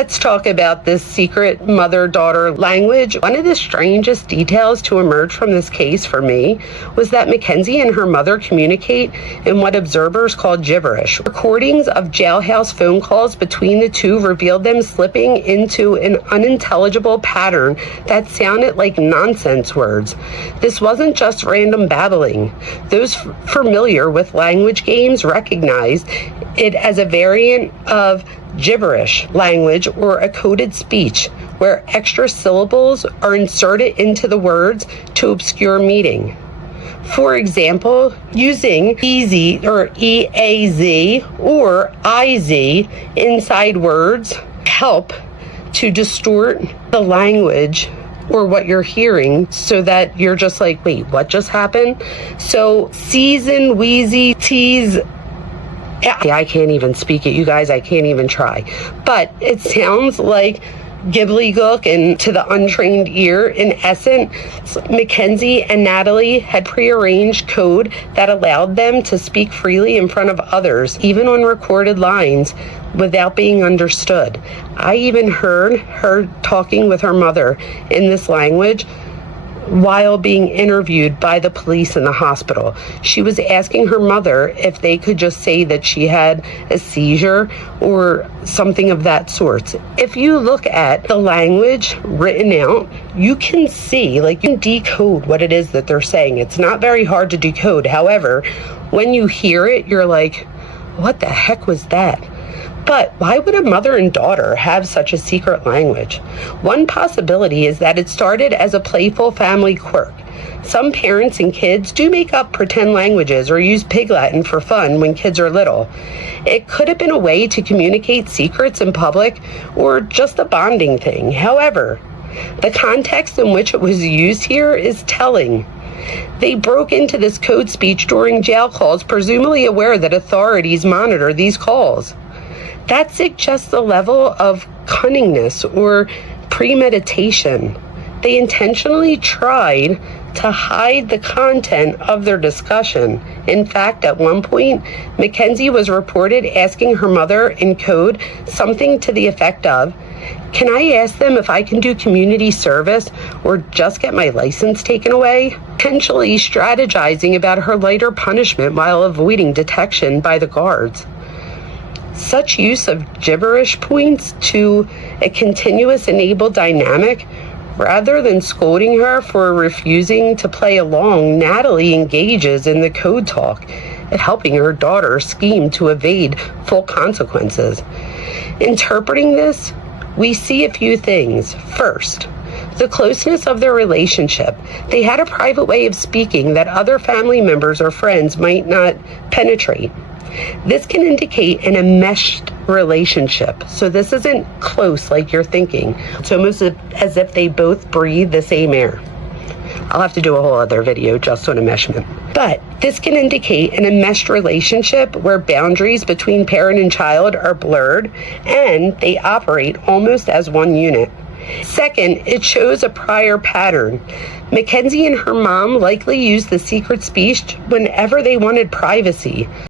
Let's talk about this secret mother-daughter language. One of the strangest details to emerge from this case for me was that Mackenzie and her mother communicate in what observers call gibberish. Recordings of jailhouse phone calls between the two revealed them slipping into an unintelligible pattern that sounded like nonsense words. This wasn't just random babbling. Those familiar with language games recognized it as a variant of gibberish language, or a coded speech where extra syllables are inserted into the words to obscure meaning. For example, using EZ or EAZ or IZ inside words help to distort the language or what you're hearing so that you're just like, wait, what just happened? So season, wheezy, tease, I can't even speak it, you guys. I can't even try. But it sounds like gibbly-gook, and to the untrained ear, in essence, Mackenzie and Natalie had prearranged code that allowed them to speak freely in front of others, even on recorded lines, without being understood. I even heard her talking with her mother in this language while being interviewed by the police in the hospital. She was asking her mother if they could just say that she had a seizure or something of that sort. If you look at the language written out, you can see, like, you can decode what it is that they're saying. It's not very hard to decode. However, when you hear it, you're like, what the heck was that? But why would a mother and daughter have such a secret language? One possibility is that it started as a playful family quirk. Some parents and kids do make up pretend languages or use Pig Latin for fun when kids are little. It could have been a way to communicate secrets in public or just a bonding thing. However, the context in which it was used here is telling. They broke into this code speech during jail calls, presumably aware that authorities monitor these calls. That suggests a level of cunningness or premeditation. They intentionally tried to hide the content of their discussion. In fact, at one point, Mackenzie was reported asking her mother in code something to the effect of, "Can I ask them if I can do community service or just get my license taken away?" Potentially strategizing about her lighter punishment while avoiding detection by the guards. Such use of gibberish points to a continuous enabled dynamic. Rather than scolding her for refusing to play along, Natalie engages in the code talk, helping her daughter scheme to evade full consequences. Interpreting this, we see a few things. First, the closeness of their relationship. They had a private way of speaking that other family members or friends might not penetrate. This can indicate an enmeshed relationship. So this isn't close like you're thinking. It's almost as if they both breathe the same air. I'll have to do a whole other video just on enmeshment. But this can indicate an enmeshed relationship where boundaries between parent and child are blurred and they operate almost as one unit. Second, it shows a prior pattern. Mackenzie and her mom likely used the secret speech whenever they wanted privacy.